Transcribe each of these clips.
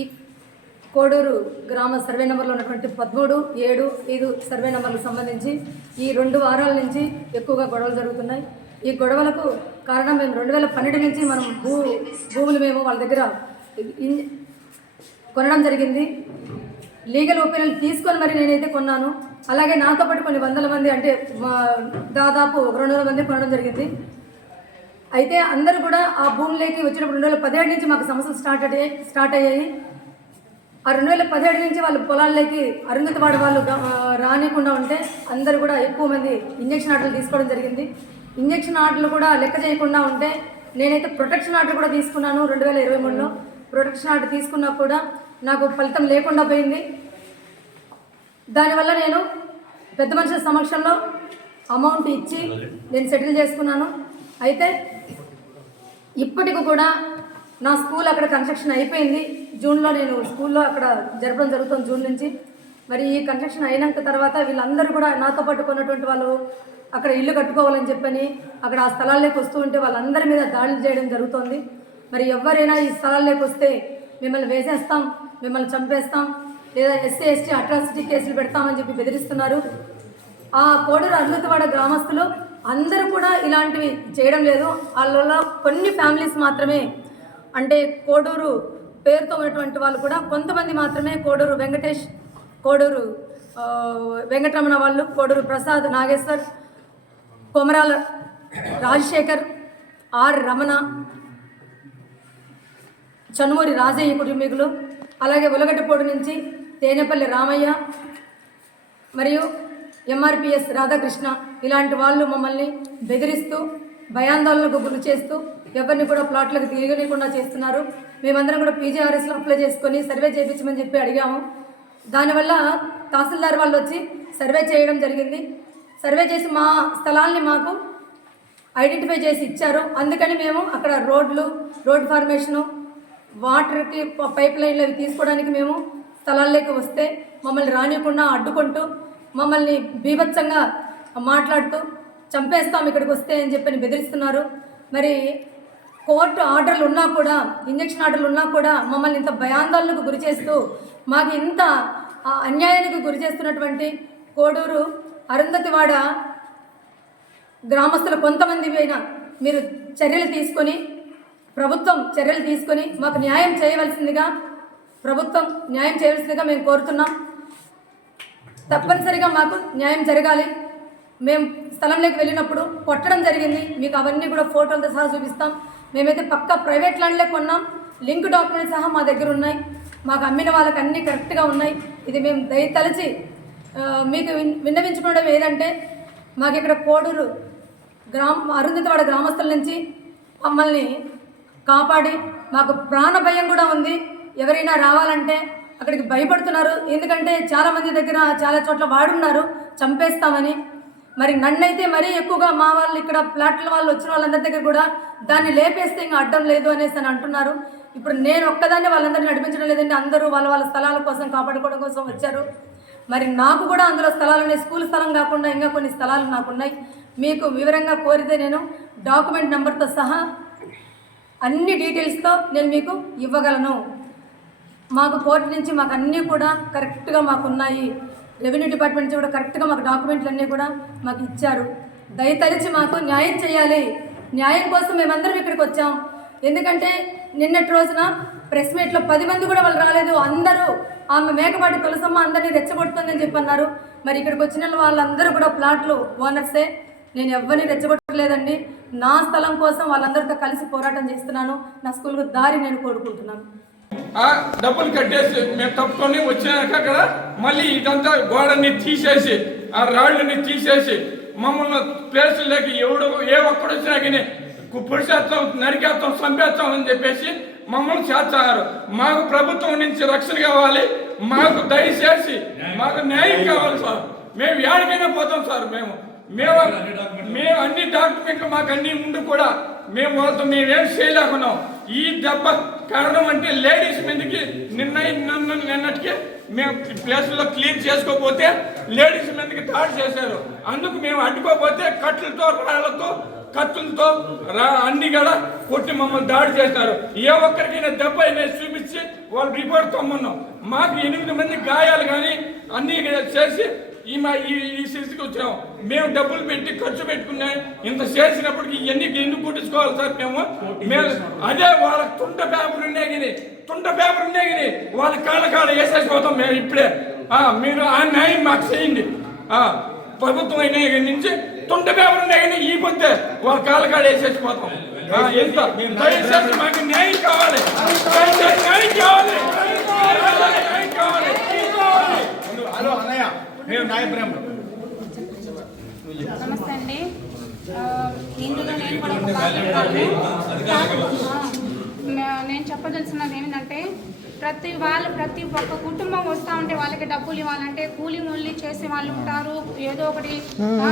ఈ కోడూరు గ్రామ సర్వే నెంబర్లో ఉన్నటువంటి పదమూడు ఏడు ఐదు సర్వే నెంబర్లకు సంబంధించి ఈ రెండు వారాల నుంచి ఎక్కువగా గొడవలు జరుగుతున్నాయి. ఈ గొడవలకు కారణం మేము రెండు వేల పన్నెండు నుంచి మనం భూ భూములు మేము వాళ్ళ దగ్గర కొనడం జరిగింది. లీగల్ ఒపీనియన్ తీసుకొని మరి నేనైతే కొన్నాను. అలాగే నాతో పాటు కొన్ని వందల మంది అంటే మా దాదాపు ఒక రెండు వందల మంది కొనడం జరిగింది. అయితే అందరూ కూడా ఆ భూమిలోకి వచ్చినప్పుడు రెండు వేల పదిహేడు నుంచి మాకు సమస్యలు స్టార్ట్ అయ్యాయి స్టార్ట్ అయ్యాయి. ఆ రెండు వేల పదిహేడు నుంచి వాళ్ళు పొలాల్లోకి అరుంధతివాడ వాళ్ళు రానికుండా ఉంటే అందరూ కూడా ఎక్కువ మంది ఇంజక్షన్ ఆర్డర్లు తీసుకోవడం జరిగింది. ఇంజక్షన్ ఆటలు కూడా లెక్క చేయకుండా ఉంటే నేనైతే ప్రొటెక్షన్ ఆర్డర్ కూడా తీసుకున్నాను రెండు వేల ఇరవై మూడులో. ప్రొటెక్షన్ ఆర్డర్ తీసుకున్నా కూడా నాకు ఫలితం లేకుండా పోయింది. దానివల్ల నేను పెద్ద మనుషుల సమక్షంలో అమౌంట్ ఇచ్చి నేను సెటిల్ చేసుకున్నాను. అయితే ఇప్పటికి కూడా నా స్కూల్ అక్కడ కన్స్ట్రక్షన్ అయిపోయింది. జూన్లో నేను స్కూల్లో అక్కడ జరపడం జరుగుతుంది జూన్ నుంచి. మరి ఈ కన్స్ట్రక్షన్ అయినాక తర్వాత వీళ్ళందరూ కూడా నాతో పాటు కొన్నటువంటి వాళ్ళు అక్కడ ఇల్లు కట్టుకోవాలని చెప్పని అక్కడ ఆ స్థలాల్లోకి వస్తూ ఉంటే వాళ్ళందరి మీద దాడులు చేయడం జరుగుతుంది. మరి ఎవరైనా ఈ స్థలాల్లోకి వస్తే మిమ్మల్ని వేసేస్తాం మిమ్మల్ని చంపేస్తాం లేదా ఎస్సీ ఎస్టీ అట్రాసిటీ కేసులు పెడతామని చెప్పి బెదిరిస్తున్నారు. ఆ కోడూరు అర్లుతవాడ గ్రామస్తులు అందరూ కూడా ఇలాంటివి చేయడం లేదు. వాళ్ళలో కొన్ని ఫ్యామిలీస్ మాత్రమే అంటే కోడూరు పేరుతో ఉన్నటువంటి వాళ్ళు కూడా కొంతమంది మాత్రమే కోడూరు వెంకటేష్ కోడూరు వెంకటరమణ వాళ్ళు కోడూరు ప్రసాద్ నాగేశ్వర్ కొమరాల రాజశేఖర్ ఆర్ రమణ చనుమూరి రాజయ్య కుటుంబీకులు అలాగే ఉలగడ్డపోడు నుంచి తేనెపల్లి రామయ్య మరియు ఎంఆర్పిఎస్ రాధాకృష్ణ ఇలాంటి వాళ్ళు మమ్మల్ని బెదిరిస్తూ భయాందోళనకు గురి చేస్తూ ఎవరిని కూడా ప్లాట్లకు తిరగనీయకుండా చేస్తున్నారు. మేమందరం కూడా పీజీఆర్ఎస్లో అప్లై చేసుకొని సర్వే చేయించమని చెప్పి అడిగాము. దానివల్ల తహసీల్దార్ వాళ్ళు వచ్చి సర్వే చేయడం జరిగింది. సర్వే చేసి మా స్థలాల్ని మాకు ఐడెంటిఫై చేసి ఇచ్చారు. అందుకని మేము అక్కడ రోడ్లు రోడ్ ఫార్మేషను వాటర్కి పైప్ లైన్లు అవి తీసుకోవడానికి మేము స్థలాల్లోకి వస్తే మమ్మల్ని రానియకుండా అడ్డుకుంటూ మమ్మల్ని బీభత్సంగా మాట్లాడుతూ చంపేస్తాం ఇక్కడికి వస్తే అని చెప్పి బెదిరిస్తున్నారు. మరి కోర్టు ఆర్డర్లు ఉన్నా కూడా ఇంజక్షన్ ఆర్డర్లు ఉన్నా కూడా మమ్మల్ని ఇంత భయాందోళనకు గురి చేస్తూ మాకు ఇంత ఆ, అన్యాయానికి గురి చేస్తున్నటువంటి కోడూరు అరుంధతివాడ గ్రామస్తులు కొంతమంది పైన మీరు చర్యలు తీసుకొని ప్రభుత్వం చర్యలు తీసుకొని మాకు న్యాయం చేయవలసిందిగా ప్రభుత్వం న్యాయం చేయవలసిందిగా మేము కోరుతున్నాం. తప్పనిసరిగా మాకు న్యాయం జరగాలి. మేము స్థలంలోకి వెళ్ళినప్పుడు కొట్టడం జరిగింది. మీకు అవన్నీ కూడా ఫోటోలతో సహా చూపిస్తాం. మేమైతే పక్కా ప్రైవేట్ ల్యాండ్లే కొన్నాం. లింక్ డాక్యుమెంట్స్ సహా మా దగ్గర ఉన్నాయి. మాకు అమ్మిన వాళ్ళకి అన్నీ కరెక్ట్గా ఉన్నాయి. ఇది మేము దయతలిచి మీకు విన్- విన్నవించుకోవడం ఏదంటే మాకు ఇక్కడ కోడూరు గ్రామ అరుంధతివాడ గ్రామస్తుల నుంచి మమ్మల్ని కాపాడి మాకు ప్రాణ భయం కూడా ఉంది. ఎవరైనా రావాలంటే అక్కడికి భయపడుతున్నారు. ఎందుకంటే చాలా మంది దగ్గర చాలా చోట్ల వాడున్నారు. చంపేస్తామని. మరి నన్నైతే మరీ ఎక్కువగా మా వాళ్ళు ఇక్కడ ప్లాట్ల వాళ్ళు వచ్చిన వాళ్ళందరి దగ్గర కూడా దాన్ని లేపేస్తే ఇంకా అడ్డం లేదు అనేసి అని అంటున్నారు. ఇప్పుడు నేను ఒక్కదాన్ని వాళ్ళందరినీ నడిపించడం లేదండి. అందరూ వాళ్ళ వాళ్ళ స్థలాల కోసం కాపాడుకోవడం కోసం వచ్చారు. మరి నాకు కూడా అందులో స్థలాలు ఉన్నాయి. స్కూల్ స్థలం కాకుండా ఇంకా కొన్ని స్థలాలు నాకు ఉన్నాయి. మీకు వివరంగా కోరితే నేను డాక్యుమెంట్ నెంబర్తో సహా అన్ని డీటెయిల్స్తో నేను మీకు ఇవ్వగలను. మాకు కోర్టు నుంచి మాకు అన్నీ కూడా కరెక్ట్గా మాకు ఉన్నాయి రెవెన్యూ డిపార్ట్మెంట్ నుంచి కూడా కరెక్ట్గా మాకు డాక్యుమెంట్లు అన్నీ కూడా మాకు ఇచ్చారు. దయతలిచి మాకు న్యాయం చేయాలి. న్యాయం కోసం మేమందరం ఇక్కడికి వచ్చాం. ఎందుకంటే నిన్నటి రోజున ప్రెస్ మీట్లో పది మంది కూడా వాళ్ళు రాలేదు. అందరూ ఆమె మేకపాటి తులసమ్మ అందరినీ రెచ్చగొడుతుందని చెప్పి అన్నారు. మరి ఇక్కడికి వచ్చిన వాళ్ళందరూ కూడా ప్లాట్లు ఓనర్సే నేను ఎవరిని రెచ్చగొట్టలేదండి. నా స్థలం కోసం వాళ్ళందరితో కలిసి పోరాటం చేస్తున్నాను. నా స్కూల్కు దారి నేను కోరుకుంటున్నాను. డబ్బులు కట్టేసి మేము తప్పుకొని వచ్చినాక అక్కడ మళ్ళీ ఇదంతా గోడని తీసేసి ఆ రాళ్ళని తీసేసి మమ్మల్ని ప్లేసుల్లోకి ఎవడు ఏ ఒక్కడు వచ్చినా కానీ పుడిచేస్తాం నరికేస్తాం చంపేస్తాం అని చెప్పేసి మమ్మల్ని చేస్తారు మాకు ప్రభుత్వం నుంచి రక్షణ కావాలి మాకు దయచేసి మాకు న్యాయం కావాలి సార్. మేము ఏడికైనా పోతాం సార్ మేము. మేము మేము అన్ని డాక్యుమెంట్లు మాకు అన్ని ముందు కూడా మేము వాళ్ళతో మేమేం చేయలేకున్నాం. ఈ దెబ్బ కడడం అంటే లేడీస్ మీదకి నిన్న నిన్న నిన్నటికి మేము ప్లేస్లో క్లీన్ చేసుకోకపోతే లేడీస్ మీదకి దాడి చేశారు. అందుకు మేము అడ్డుకోకపోతే కట్లతో రాళ్ళతో కత్తులతో రా అన్ని కూడా కొట్టి మమ్మల్ని దాడి చేశారు ఏ ఒక్కరికైనా దెబ్బ అయినా చూపించి వాళ్ళు రిపోర్ట్ తమ్మున్నాం మాకు ఎనిమిది మంది గాయాలు కానీ అన్ని చేసి ఈ మా ఈ ఈ స్థితికి వచ్చినాం మేము డబ్బులు పెట్టి ఖర్చు పెట్టుకున్నాం ఇంత చేసినప్పటికి ఇవన్నీ ఎందుకు కుట్టించుకోవాలి సార్ మేము? మేము అదే వాళ్ళ తుంట పేపర్ ఉన్నాయి కానీ తుంట పేపర్ ఉన్నాయి కానీ వాళ్ళ కాళ్ళ కాళ్ళ వేసేసిపోతాం మేము ఇప్పుడే. మీరు ఆ న్యాయం మాకు చేయండి. ఆ, ప్రభుత్వం అయినా నుంచి తుంట పేపర్ ఉన్నాయి కానీ ఈ పొద్దే వాళ్ళ కాళ్ళ కాళ్ళ వేసేసిపోతాం. ఎంత? దయచేసి మాకు న్యాయం కావాలి. న్యాయం కావాలి. నమస్తే అండి. ఇందులో నేను కూడా ఒక నేను చెప్పదలుచున్నది ఏంటంటే ప్రతి వాళ్ళు ప్రతి ఒక్క కుటుంబం వస్తూ ఉంటే వాళ్ళకి డబ్బులు ఇవ్వాలంటే కూలి మూలి చేసే వాళ్ళు ఉంటారు. ఏదో ఒకటి ఆ,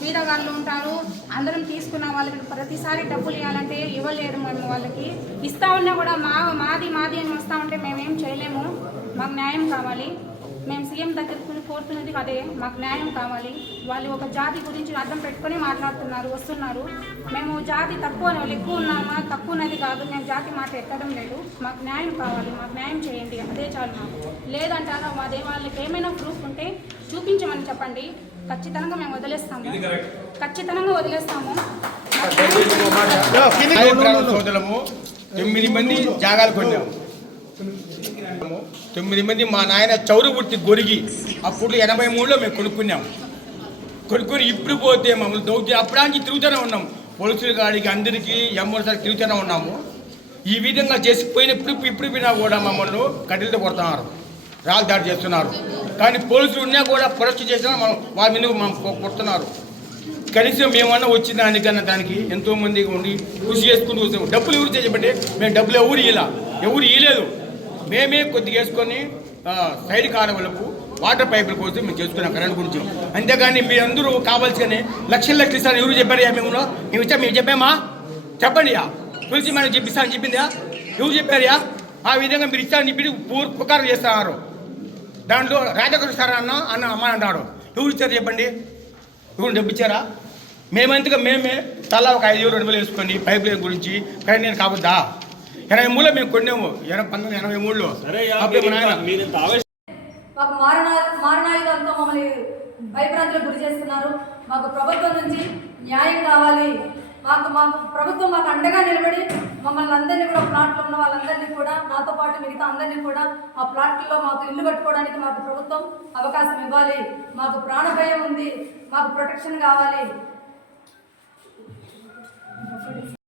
బీదగాళ్ళు ఉంటారు. అందరం తీసుకున్న వాళ్ళకి ప్రతిసారి డబ్బులు ఇవ్వాలంటే ఇవ్వలేరు మేము వాళ్ళకి. ఇస్తా ఉన్నా కూడా మా మాది మాది అని వస్తూ ఉంటే మేమేం చేయలేము. మాకు న్యాయం కావాలి. మేము సీఎం దగ్గరికి కోరుతున్నది అదే. మాకు న్యాయం కావాలి. వాళ్ళు ఒక జాతి గురించి అర్థం పెట్టుకొని మాట్లాడుతున్నారు వస్తున్నారు. మేము జాతి తక్కువ వాళ్ళు ఎక్కువ ఉన్నామా? తక్కువ ఉన్నది కాదు. మేము జాతి మాట ఎత్తడం లేదు. మాకు న్యాయం కావాలి. మాకు న్యాయం చేయండి. అదే చాలు మాకు. లేదంటారా అదే వాళ్ళకి ఏమైనా ప్రూఫ్ ఉంటే చూపించమని చెప్పండి. ఖచ్చితంగా మేము వదిలేస్తాము. ఖచ్చితంగా వదిలేస్తాము. తొమ్మిది మంది జాగాలు కొన్నాము. తొమ్మిది మంది మా నాయన చౌరు పుట్టి గొరిగి అప్పుడు ఎనభై మూడులో మేము కొనుక్కున్నాం. కొనుక్కుని ఇప్పుడు పోతే మమ్మల్ని దౌత్య అప్పడానికి తిరుగుతూనే ఉన్నాం. పోలీసుల గాడికి అందరికీ ఎమ్మడిసారి తిరుగుతూనే ఉన్నాము. ఈ విధంగా చేసిపోయినప్పుడు ఇప్పుడు పోయినా కూడా మమ్మల్ని కట్టెలతో కొడుతున్నారు. రాళ్ళు దాడి చేస్తున్నారు. కానీ పోలీసులు ఉన్నా కూడా పరీక్ష చేసినా మనం వాళ్ళ మీద మనం కొడుతున్నారు. కనీసం మేమన్నా వచ్చిన దానికన్నా దానికి ఎంతోమంది ఉండి కృషి చేసుకుంటూ వస్తాం డబ్బులు ఎవరు చేయబట్టే మేము డబ్బులు ఎవరు ఇలా ఎవరు ఇయ్యలేదు. మేమే కొద్దిగా వేసుకొని సైడ్ కాలువలకు వాటర్ పైపుల కోసం మేము చేసుకున్నాం కరెంట్ గురించి. అంతేగాని మీరందరూ కావాల్సిన లక్షల లక్షలు ఇస్తారని ఎవరు చెప్పారు మేము? మేము ఇచ్చా మేము చెప్పామా? చెప్పండి యా తులసి మేడం చెప్పిస్తాను చెప్పిందా? ఎవరు చెప్పారయా ఆ విధంగా మీరు ఇస్తారని చెప్పి పూర్ పుకారం చేస్తున్నారు. దాంట్లో రాజకృష్ణ సార్ అన్న అన్న అమ్మ అన్నాడు ఎవరు ఇచ్చారు చెప్పండి? ఎవరు డబ్బిచ్చారా మేమంతగా మేమే తలా ఒక ఐదు రెండు వేలు వేసుకొని పైప్ లైన్ గురించి కరెంట్ నేను కావద్దా? ఎనభై మూడులో మేము కొన్నాము. ఎనభై పంతొమ్మిది ఎనభై మూడులో. మాకు మమ్మల్ని భయభ్రాంతులకు గురి చేస్తున్నారు. మాకు ప్రభుత్వం నుంచి న్యాయం కావాలి. మాకు మాకు ప్రభుత్వం మాకు అండగా నిలబడి మమ్మల్ని అందరినీ కూడా ప్లాట్లు ఉన్న వాళ్ళందరినీ కూడా నాతో పాటు మిగతా అందరినీ కూడా ఆ ప్లాట్లలో మాకు ఇల్లు కట్టుకోవడానికి మాకు ప్రభుత్వం అవకాశం ఇవ్వాలి. మాకు ప్రాణ భయం ఉంది. మాకు ప్రొటెక్షన్ కావాలి.